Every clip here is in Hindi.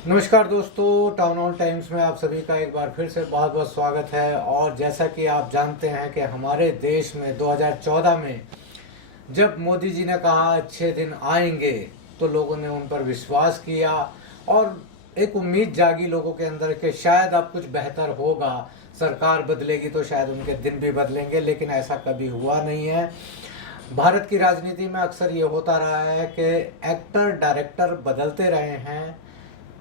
नमस्कार दोस्तों, टाउन हॉल टाइम्स में आप सभी का एक बार फिर से बहुत बहुत स्वागत है। और जैसा कि आप जानते हैं कि हमारे देश में 2014 में जब मोदी जी ने कहा अच्छे दिन आएंगे तो लोगों ने उन पर विश्वास किया और एक उम्मीद जागी लोगों के अंदर कि शायद अब कुछ बेहतर होगा, सरकार बदलेगी तो शायद उनके दिन भी बदलेंगे। लेकिन ऐसा कभी हुआ नहीं है। भारत की राजनीति में अक्सर ये होता रहा है कि एक्टर डायरेक्टर बदलते रहे हैं,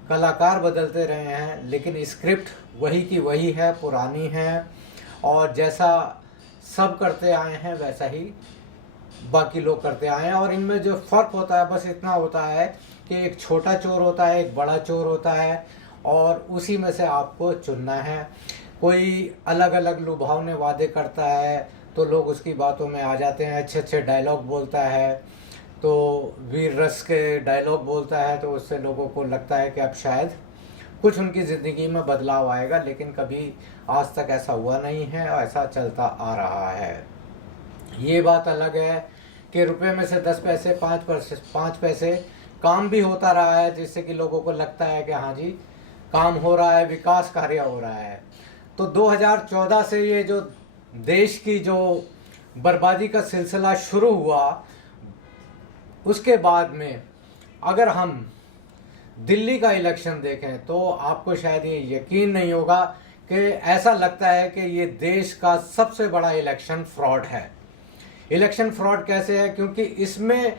कलाकार बदलते रहे हैं, लेकिन स्क्रिप्ट वही की वही है, पुरानी है। और जैसा सब करते आए हैं वैसा ही बाकी लोग करते आए हैं। और इनमें जो फ़र्क होता है बस इतना होता है कि एक छोटा चोर होता है, एक बड़ा चोर होता है, और उसी में से आपको चुनना है। कोई अलग अलग लुभावने वादे करता है तो लोग उसकी बातों में आ जाते हैं, अच्छे अच्छे डायलॉग बोलता है तो वीर रस के डायलॉग बोलता है तो उससे लोगों को लगता है कि अब शायद कुछ उनकी ज़िंदगी में बदलाव आएगा। लेकिन कभी आज तक ऐसा हुआ नहीं है और ऐसा चलता आ रहा है। ये बात अलग है कि रुपए में से 10 पैसे 5 पैसे काम भी होता रहा है, जिससे कि लोगों को लगता है कि हाँ जी काम हो रहा है, विकास कार्य हो रहा है। तो 2014 से ये जो देश की जो बर्बादी का सिलसिला शुरू हुआ, उसके बाद में अगर हम दिल्ली का इलेक्शन देखें तो आपको शायद ये यकीन नहीं होगा कि ऐसा लगता है कि ये देश का सबसे बड़ा इलेक्शन फ्रॉड है। इलेक्शन फ्रॉड कैसे है? क्योंकि इसमें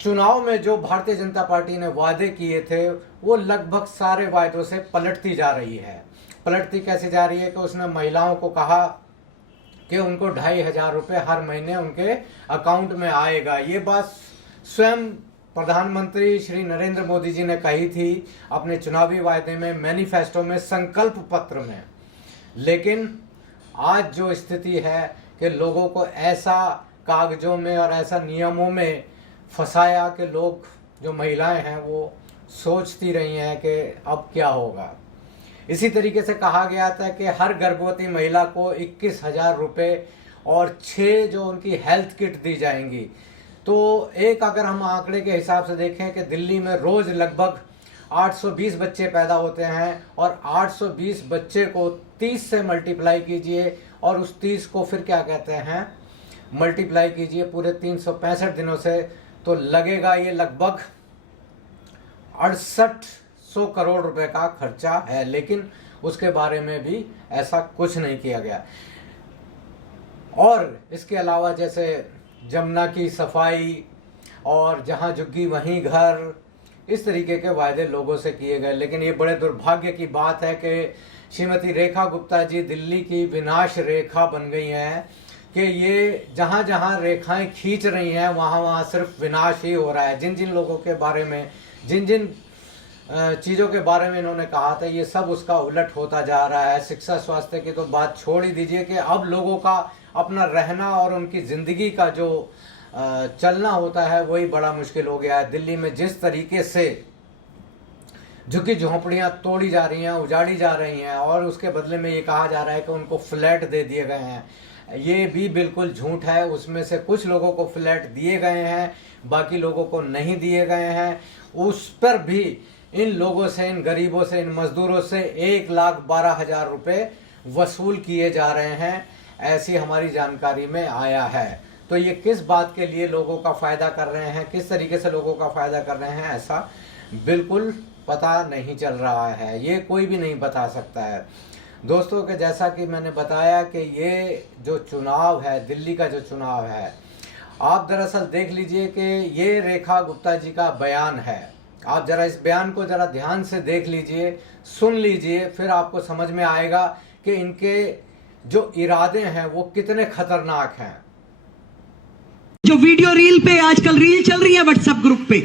चुनाव में जो भारतीय जनता पार्टी ने वादे किए थे वो लगभग सारे वायदों से पलटती जा रही है। पलटती कैसे जा रही है कि उसने महिलाओं को कहा कि उनको 2,500 रुपये हर महीने उनके अकाउंट में आएगा। ये बात स्वयं प्रधानमंत्री श्री नरेंद्र मोदी जी ने कही थी अपने चुनावी वायदे में, मैनिफेस्टो में, संकल्प पत्र में। लेकिन आज जो स्थिति है कि लोगों को ऐसा कागजों में और ऐसा नियमों में फंसाया कि लोग, जो महिलाएं हैं, वो सोचती रही हैं कि अब क्या होगा। इसी तरीके से कहा गया था कि हर गर्भवती महिला को 21,000 रुपये और 6 जो उनकी हेल्थ किट दी जाएंगी। तो एक अगर हम आंकड़े के हिसाब से देखें कि दिल्ली में रोज़ लगभग 820 बच्चे पैदा होते हैं और 820 बच्चे को 30 से मल्टीप्लाई कीजिए और उस 30 को फिर क्या कहते हैं मल्टीप्लाई कीजिए पूरे 365 दिनों से, तो लगेगा ये लगभग 6800 करोड़ रुपए का खर्चा है। लेकिन उसके बारे में भी ऐसा कुछ नहीं किया गया। और इसके अलावा जैसे जमुना की सफाई और जहां झुग्गी वहीं घर, इस तरीके के वायदे लोगों से किए गए। लेकिन ये बड़े दुर्भाग्य की बात है कि श्रीमती रेखा गुप्ता जी दिल्ली की विनाश रेखा बन गई हैं कि ये जहां जहां रेखाएं खींच रही हैं वहां वहां सिर्फ विनाश ही हो रहा है। जिन जिन लोगों के बारे में, जिन जिन चीज़ों के बारे में इन्होंने कहा था, ये सब उसका उलट होता जा रहा है। शिक्षा स्वास्थ्य की तो बात छोड़ ही दीजिए कि अब लोगों का अपना रहना और उनकी ज़िंदगी का जो चलना होता है वही बड़ा मुश्किल हो गया है। दिल्ली में जिस तरीके से झुग्गी झोंपड़ियाँ तोड़ी जा रही हैं, उजाड़ी जा रही हैं, और उसके बदले में ये कहा जा रहा है कि उनको फ्लैट दे दिए गए हैं, ये भी बिल्कुल झूठ है। उसमें से कुछ लोगों को फ्लैट दिए गए हैं, बाकी लोगों को नहीं दिए गए हैं। उस पर भी इन लोगों से, इन गरीबों से, इन मजदूरों से 1,12,000 रुपये वसूल किए जा रहे हैं, ऐसी हमारी जानकारी में आया है। तो ये किस बात के लिए लोगों का फ़ायदा कर रहे हैं, किस तरीके से लोगों का फ़ायदा कर रहे हैं, ऐसा बिल्कुल पता नहीं चल रहा है। ये कोई भी नहीं बता सकता है दोस्तों। के जैसा कि मैंने बताया कि ये जो चुनाव है, दिल्ली का जो चुनाव है, आप दरअसल देख लीजिए कि ये रेखा गुप्ता जी का बयान है। आप जरा इस बयान को जरा ध्यान से देख लीजिए, सुन लीजिए, फिर आपको समझ में आएगा कि इनके जो इरादे हैं वो कितने खतरनाक हैं। जो वीडियो रील पे आजकल रील चल रही है व्हाट्सएप ग्रुप पे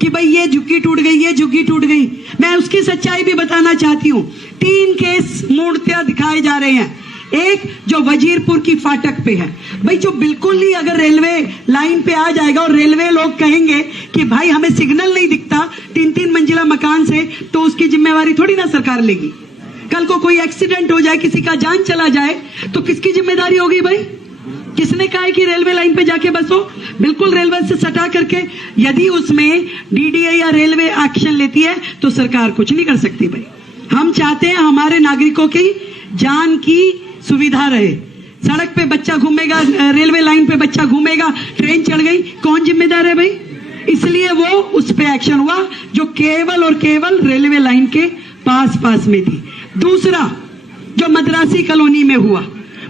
कि भाई ये झुग्गी टूट गई, ये झुग्गी टूट गई, मैं उसकी सच्चाई भी बताना चाहती हूँ। 3 केस मूर्तियां दिखाए जा रहे हैं। एक जो वजीरपुर की फाटक पे है, भाई जो बिल्कुल ही अगर रेलवे लाइन पे आ जाएगा और रेलवे लोग कहेंगे कि भाई हमें सिग्नल नहीं दिखता 3-3 मंजिला मकान से, तो उसकी जिम्मेवारी थोड़ी ना सरकार लेगी। कल को कोई एक्सीडेंट हो जाए, किसी का जान चला जाए, तो किसकी जिम्मेदारी होगी भाई? किसने कहा है कि रेलवे लाइन पे जाके बसो? बिल्कुल रेलवे से सटा करके। यदि उसमें डीडीए या रेलवे एक्शन लेती है तो सरकार कुछ नहीं कर सकती भाई। हम चाहते हैं हमारे नागरिकों की जान की सुविधा रहे। सड़क पे बच्चा घूमेगा, रेलवे लाइन पे बच्चा घूमेगा, ट्रेन चढ़ गई, कौन जिम्मेदार है भाई? इसलिए वो उस पे एक्शन हुआ जो केवल और केवल रेलवे लाइन के पास में थी। दूसरा जो मद्रासी कॉलोनी में हुआ,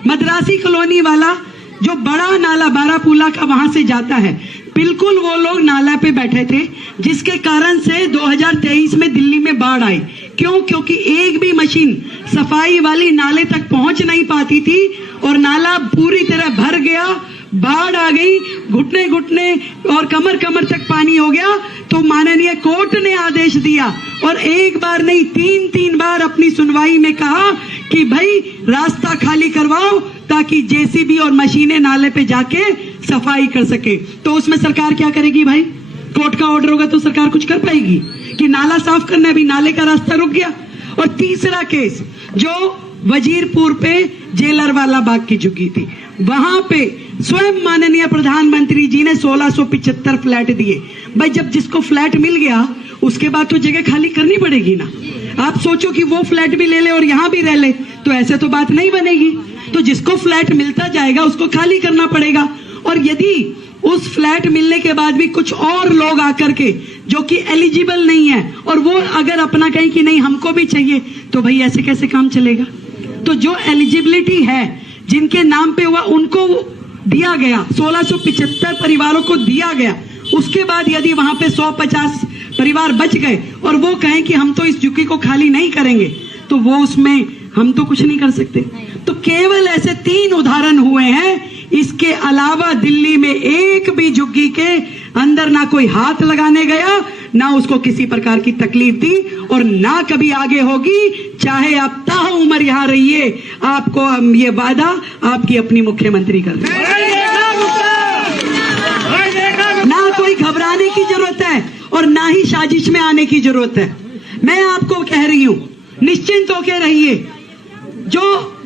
मद्रासी कॉलोनी वाला जो बड़ा नाला बारापूला का वहां से जाता है, बिल्कुल वो लोग नाला पे बैठे थे, जिसके कारण से 2023 में दिल्ली में बाढ़ आई। क्यों? क्योंकि एक भी मशीन सफाई वाली नाले तक पहुंच नहीं पाती थी और नाला पूरी तरह भर गया, बाढ़ आ गई, घुटने घुटने और कमर कमर तक पानी हो गया। तो माननीय कोर्ट ने आदेश दिया और एक बार नहीं 3 बार अपनी सुनवाई में कहा कि भाई रास्ता खाली करवाओ ताकि जेसीबी और मशीनें नाले पे जाके सफाई कर सके। तो उसमें सरकार क्या करेगी भाई? कोर्ट का ऑर्डर होगा तो सरकार कुछ कर पाएगी कि नाला साफ करना है? अभी नाले का रास्ता रुक गया। और तीसरा केस जो वजीरपुर पे जेलर वाला बाग की झुकी थी, वहां पे स्वयं माननीय प्रधानमंत्री जी ने 1675 फ्लैट दिए। भाई जब जिसको फ्लैट मिल गया उसके बाद तो जगह खाली करनी पड़ेगी ना। आप सोचो कि वो फ्लैट भी ले ले और यहां भी रह ले, तो ऐसे तो बात नहीं बनेगी। तो जिसको फ्लैट मिलता जाएगा उसको खाली करना पड़ेगा। और यदि उस फ्लैट मिलने के बाद भी कुछ और लोग आकर के जो कि एलिजिबल नहीं है और वो अगर अपना कहें कि नहीं हमको भी चाहिए, तो भाई ऐसे कैसे काम चलेगा? तो जो एलिजिबिलिटी है, जिनके नाम पे हुआ उनको दिया गया, 1675 परिवारों को दिया गया। उसके बाद यदि वहां पे 150 परिवार बच गए और वो कहें कि हम तो इस झुग्गी को खाली नहीं करेंगे, तो वो उसमें हम तो कुछ नहीं कर सकते। तो केवल ऐसे 3 उदाहरण हुए हैं। इसके अलावा दिल्ली में एक भी झुग्गी के अंदर ना कोई हाथ लगाने गया, ना उसको किसी प्रकार की तकलीफ दी और ना कभी आगे होगी। चाहे आप ताउम्र यहाँ रहिए, आपको हम ये वादा आपकी अपनी मुख्यमंत्री कर रहे हैं। ना कोई घबराने की जरूरत है और ना ही साजिश में आने की जरूरत है। मैं आपको कह रही हूं, निश्चिंत होकर रहिए। जो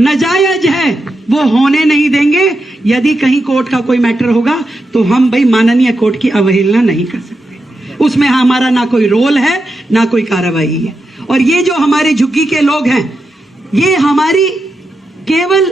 नाजायज है वो होने नहीं देंगे। यदि कहीं कोर्ट का कोई मैटर होगा तो हम भाई माननीय कोर्ट की अवहेलना नहीं कर सकते। उसमें हमारा ना कोई रोल है ना कोई कार्रवाई है। और ये जो हमारे झुग्गी के लोग हैं, ये हमारी केवल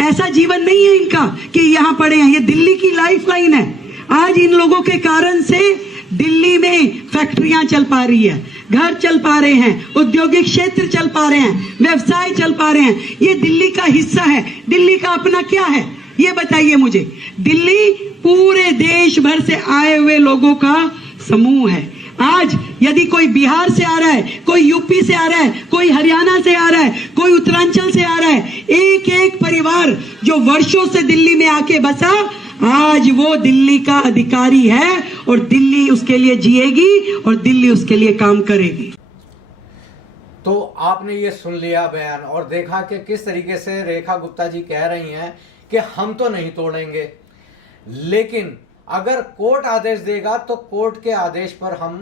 ऐसा जीवन नहीं है इनका कि यहां पड़े हैं, ये दिल्ली की लाइफ लाइन है। आज इन लोगों के कारण से दिल्ली में फैक्ट्रियां चल पा रही है, घर चल पा रहे हैं, औद्योगिक क्षेत्र चल पा रहे हैं, व्यवसाय चल पा रहे हैं। ये दिल्ली का हिस्सा है। दिल्ली का अपना क्या है ये बताइए मुझे? दिल्ली पूरे देश भर से आए हुए लोगों का समूह है। आज यदि कोई बिहार से आ रहा है, कोई यूपी से आ रहा है, कोई हरियाणा से आ रहा है, कोई उत्तरांचल से आ रहा है, एक एक परिवार जो वर्षों से दिल्ली में आके बसा, आज वो दिल्ली का अधिकारी है और दिल्ली उसके लिए जिएगी और दिल्ली उसके लिए काम करेगी। तो आपने ये सुन लिया बयान और देखा कि किस तरीके से रेखा गुप्ता जी कह रही हैं कि हम तो नहीं तोड़ेंगे, लेकिन अगर कोर्ट आदेश देगा तो कोर्ट के आदेश पर हम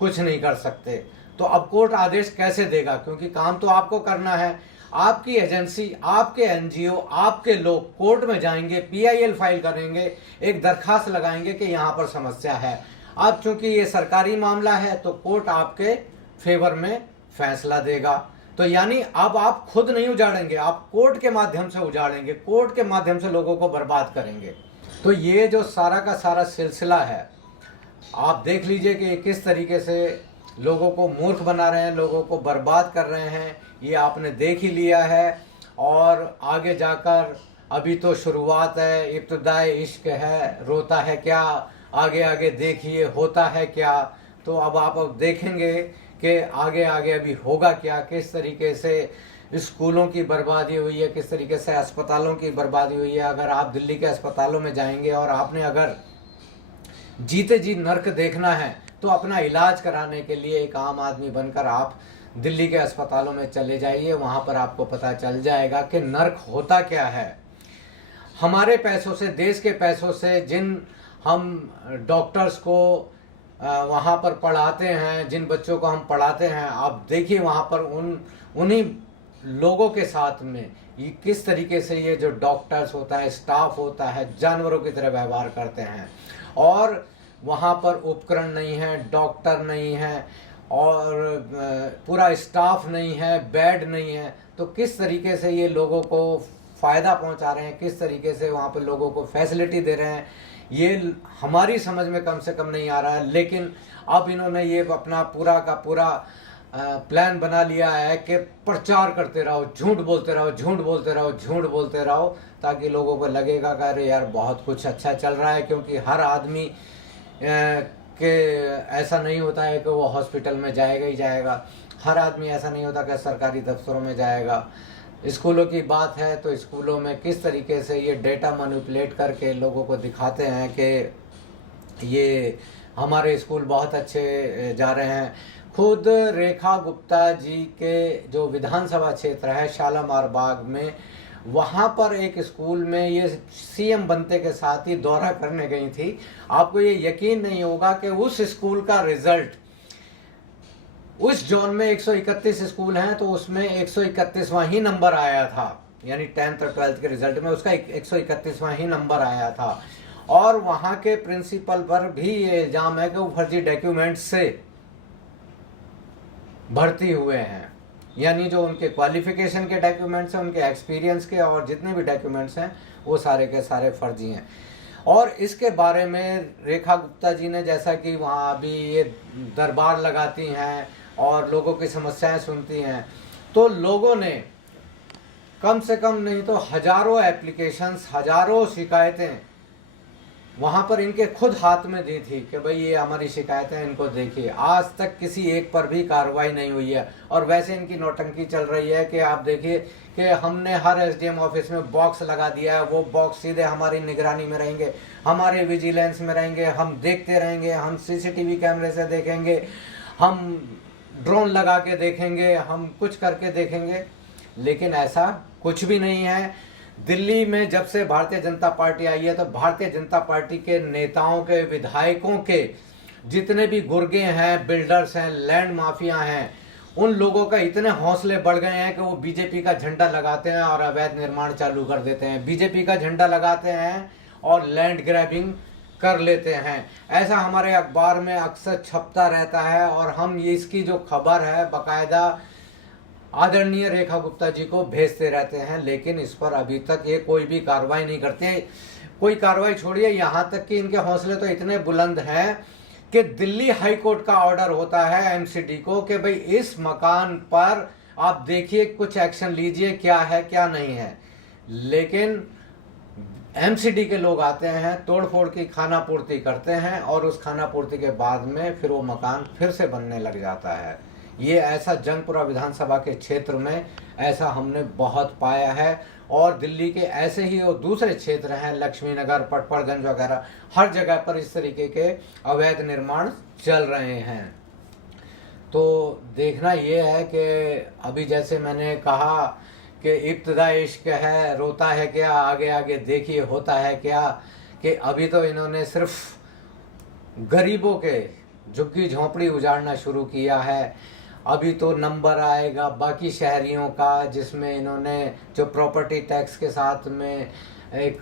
कुछ नहीं कर सकते। तो अब कोर्ट आदेश कैसे देगा? क्योंकि काम तो आपको करना है। आपकी एजेंसी, आपके एनजीओ, आपके लोग कोर्ट में जाएंगे, पीआईएल फाइल करेंगे, एक दरखास्त लगाएंगे कि यहाँ पर समस्या है। अब चूंकि ये सरकारी मामला है तो कोर्ट आपके फेवर में फैसला देगा। तो यानी अब आप खुद नहीं उजाड़ेंगे, आप कोर्ट के माध्यम से उजाड़ेंगे, कोर्ट के माध्यम से लोगों को बर्बाद करेंगे। तो ये जो सारा का सारा सिलसिला है, आप देख लीजिए कि किस तरीके से लोगों को मूर्ख बना रहे हैं, लोगों को बर्बाद कर रहे हैं। ये आपने देख ही लिया है और आगे जाकर अभी तो शुरुआत है, इब्तिदाए इश्क है, रोता है क्या, आगे आगे देखिए होता है क्या। तो अब आप देखेंगे कि आगे आगे अभी होगा क्या, किस तरीके से स्कूलों की बर्बादी हुई है, किस तरीके से अस्पतालों की बर्बादी हुई है। अगर आप दिल्ली के अस्पतालों में जाएंगे और आपने अगर जीते जी नर्क देखना है तो अपना इलाज कराने के लिए एक आम आदमी बनकर आप दिल्ली के अस्पतालों में चले जाइए, वहाँ पर आपको पता चल जाएगा कि नर्क होता क्या है। हमारे पैसों से, देश के पैसों से जिन हम डॉक्टर्स को वहाँ पर पढ़ाते हैं, जिन बच्चों को हम पढ़ाते हैं, आप देखिए वहाँ पर उन्हीं लोगों के साथ में ये किस तरीके से ये जो डॉक्टर्स होता है, स्टाफ होता है, जानवरों की तरह व्यवहार करते हैं। और वहाँ पर उपकरण नहीं है, डॉक्टर नहीं है और पूरा स्टाफ नहीं है, बेड नहीं है, तो किस तरीके से ये लोगों को फ़ायदा पहुंचा रहे हैं, किस तरीके से वहाँ पर लोगों को फैसिलिटी दे रहे हैं, ये हमारी समझ में कम से कम नहीं आ रहा है। लेकिन अब इन्होंने ये अपना पूरा का पूरा प्लान बना लिया है कि प्रचार करते रहो, झूठ बोलते रहो, झूठ बोलते रहो, झूठ बोलते रहो, ताकि लोगों को लगेगा कि अरे यार बहुत कुछ अच्छा चल रहा है। क्योंकि हर आदमी के ऐसा नहीं होता है कि वो हॉस्पिटल में जाएगा ही जाएगा, हर आदमी ऐसा नहीं होता कि सरकारी दफ्तरों में जाएगा। स्कूलों की बात है तो स्कूलों में किस तरीके से ये डेटा मैनिपुलेट करके लोगों को दिखाते हैं कि ये हमारे स्कूल बहुत अच्छे जा रहे हैं। खुद रेखा गुप्ता जी के जो विधानसभा क्षेत्र है शालामार बाग में, वहाँ पर एक स्कूल में ये सीएम बनते के साथ ही दौरा करने गई थी। आपको ये यकीन नहीं होगा कि उस स्कूल का रिजल्ट, उस जोन में 131 स्कूल हैं तो उसमें 131वां ही नंबर आया था, यानी 10th और 12th के रिजल्ट में उसका 131वां ही नंबर आया था। और वहाँ के प्रिंसिपल पर भी ये इल्जाम है कि वो फर्जी डॉक्यूमेंट्स से भर्ती हुए हैं, यानी जो उनके क्वालिफिकेशन के डॉक्यूमेंट्स हैं, उनके एक्सपीरियंस के और जितने भी डॉक्यूमेंट्स हैं वो सारे के सारे फर्जी हैं। और इसके बारे में रेखा गुप्ता जी ने, जैसा कि वहाँ अभी ये दरबार लगाती हैं और लोगों की समस्याएं सुनती हैं, तो लोगों ने कम से कम नहीं तो हजारों एप्लीकेशंस, हजारों शिकायतें वहाँ पर इनके खुद हाथ में दी थी कि भाई ये हमारी शिकायतें इनको देखिए। आज तक किसी एक पर भी कार्रवाई नहीं हुई है। और वैसे इनकी नौटंकी चल रही है कि आप देखिए कि हमने हर एसडीएम ऑफिस में बॉक्स लगा दिया है, वो बॉक्स सीधे हमारी निगरानी में रहेंगे, हमारे विजिलेंस में रहेंगे, हम देखते रहेंगे, हम सीसीटीवी कैमरे से देखेंगे, हम ड्रोन लगा के देखेंगे, हम कुछ करके देखेंगे। लेकिन ऐसा कुछ भी नहीं है। दिल्ली में जब से भारतीय जनता पार्टी आई है तो भारतीय जनता पार्टी के नेताओं के, विधायकों के जितने भी गुर्गे हैं, बिल्डर्स हैं, लैंड माफिया हैं, उन लोगों का इतने हौसले बढ़ गए हैं कि वो बीजेपी का झंडा लगाते हैं और अवैध निर्माण चालू कर देते हैं, बीजेपी का झंडा लगाते हैं और लैंड ग्रैबिंग कर लेते हैं। ऐसा हमारे अखबार में अक्सर छपता रहता है और हम ये इसकी जो खबर है बाकायदा आदरणीय रेखा गुप्ता जी को भेजते रहते हैं। लेकिन इस पर अभी तक ये कोई भी कार्रवाई नहीं करते। कोई कार्रवाई छोड़िए, यहाँ तक कि इनके हौसले तो इतने बुलंद हैं कि दिल्ली हाई कोर्ट का ऑर्डर होता है एमसीडी को कि भाई इस मकान पर आप देखिए, कुछ एक्शन लीजिए, क्या है क्या नहीं है। लेकिन एमसीडी के लोग आते हैं, तोड़ फोड़ की खाना पूर्ति करते हैं और उस खाना पूर्ति के बाद में फिर वो मकान फिर से बनने लग जाता है। ये ऐसा जंगपुरा विधानसभा के क्षेत्र में ऐसा हमने बहुत पाया है। और दिल्ली के ऐसे ही और दूसरे क्षेत्र हैं, लक्ष्मी नगर, पटपड़गंज वगैरह, हर जगह पर इस तरीके के अवैध निर्माण चल रहे हैं। तो देखना ये है कि अभी जैसे मैंने कहा कि इब्तिदा इश्क है, रोता है क्या, आगे आगे देखिए होता है क्या, कि अभी तो इन्होंने सिर्फ गरीबों के झुग्गी झोंपड़ी उजाड़ना शुरू किया है। अभी तो नंबर आएगा बाकी शहरियों का, जिसमें इन्होंने जो प्रॉपर्टी टैक्स के साथ में एक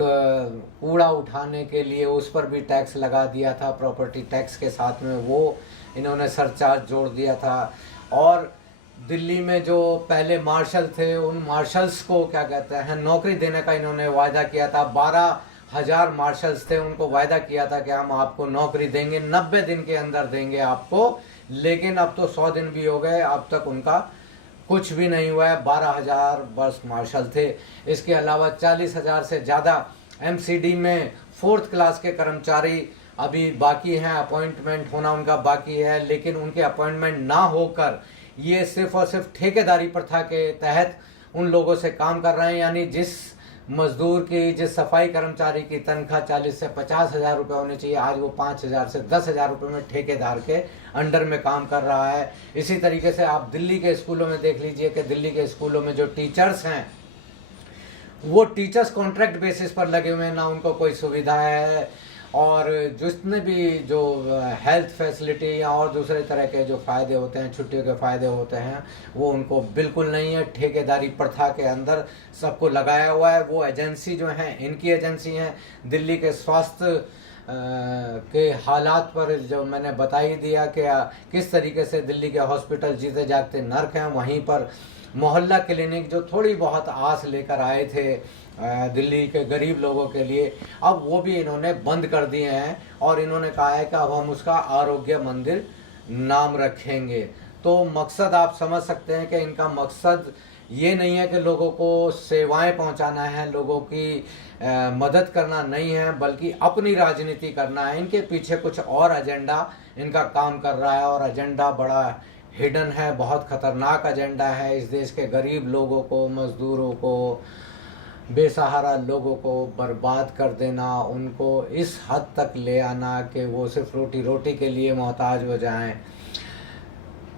कूड़ा उठाने के लिए उस पर भी टैक्स लगा दिया था, प्रॉपर्टी टैक्स के साथ में वो इन्होंने सरचार्ज जोड़ दिया था। और दिल्ली में जो पहले मार्शल थे, उन मार्शल्स को क्या कहते हैं, नौकरी देने का इन्होंने वायदा किया था। 12,000 मार्शल्स थे, उनको वायदा किया था कि हम आपको नौकरी देंगे, 90 दिन के अंदर देंगे आपको। लेकिन अब तो 100 दिन भी हो गए, अब तक उनका कुछ भी नहीं हुआ है। 12,000 बस मार्शल थे। इसके अलावा 40,000 से ज़्यादा एमसीडी में 4th क्लास के कर्मचारी अभी बाकी हैं, अपॉइंटमेंट होना उनका बाकी है। लेकिन उनके अपॉइंटमेंट ना होकर ये सिर्फ और सिर्फ ठेकेदारी प्रथा के तहत उन लोगों से काम कर रहे हैं। यानी जिस मजदूर की, जिस सफाई कर्मचारी की तनख्वाह 40 से 50,000 रुपये होनी चाहिए, आज वो 5,000 से 10,000 रुपये में ठेकेदार के अंडर में काम कर रहा है। इसी तरीके से आप दिल्ली के स्कूलों में देख लीजिए कि दिल्ली के स्कूलों में जो टीचर्स हैं वो टीचर्स कॉन्ट्रैक्ट बेसिस पर लगे हुए हैं, ना उनको कोई सुविधा है। और जितने भी जो हेल्थ फैसिलिटी या और दूसरे तरह के जो फ़ायदे होते हैं, छुट्टियों के फ़ायदे होते हैं, वो उनको बिल्कुल नहीं है। ठेकेदारी प्रथा के अंदर सबको लगाया हुआ है। वो एजेंसी जो हैं, इनकी एजेंसी हैं। दिल्ली के स्वास्थ्य के हालात पर जो मैंने बता ही दिया कि किस तरीके से दिल्ली के हॉस्पिटल जीते जागते नर्क हैं। वहीं पर मोहल्ला क्लिनिक जो थोड़ी बहुत आस लेकर आए थे दिल्ली के गरीब लोगों के लिए, अब वो भी इन्होंने बंद कर दिए हैं और इन्होंने कहा है कि अब हम उसका आरोग्य मंदिर नाम रखेंगे। तो मकसद आप समझ सकते हैं कि इनका मकसद ये नहीं है कि लोगों को सेवाएं पहुंचाना है, लोगों की मदद करना नहीं है, बल्कि अपनी राजनीति करना है। इनके पीछे कुछ और एजेंडा इनका काम कर रहा है और एजेंडा बड़ा हिडन है, बहुत खतरनाक एजेंडा है। इस देश के गरीब लोगों को, मजदूरों को, बेसहारा लोगों को बर्बाद कर देना, उनको इस हद तक ले आना कि वो सिर्फ रोटी रोटी के लिए मोहताज हो जाएं,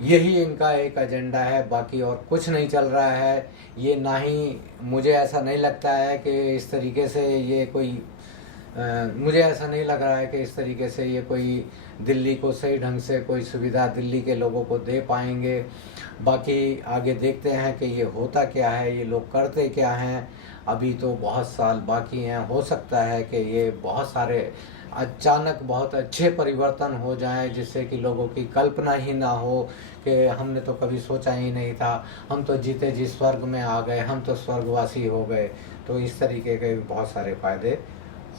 यही इनका एक एजेंडा है। बाकी और कुछ नहीं चल रहा है। ये ना ही मुझे ऐसा नहीं लगता है कि इस तरीके से ये कोई मुझे ऐसा नहीं लग रहा है कि इस तरीके से ये कोई दिल्ली को सही ढंग से कोई सुविधा दिल्ली के लोगों को दे पाएंगे। बाकी आगे देखते हैं कि ये होता क्या है, ये लोग करते क्या हैं। अभी तो बहुत साल बाकी हैं। हो सकता है कि ये बहुत सारे अचानक बहुत अच्छे परिवर्तन हो जाएं, जिससे कि लोगों की कल्पना ही ना हो कि हमने तो कभी सोचा ही नहीं था, हम तो जीते जी स्वर्ग में आ गए, हम तो स्वर्गवासी हो गए। तो इस तरीके के बहुत सारे फ़ायदे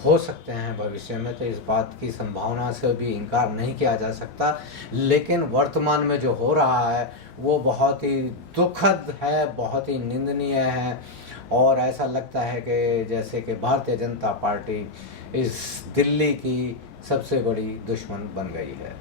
हो सकते हैं भविष्य में। तो इस बात की संभावना से भी इनकार नहीं किया जा सकता। लेकिन वर्तमान में जो हो रहा है वो बहुत ही दुखद है, बहुत ही निंदनीय है और ऐसा लगता है कि जैसे कि भारतीय जनता पार्टी इस दिल्ली की सबसे बड़ी दुश्मन बन गई है।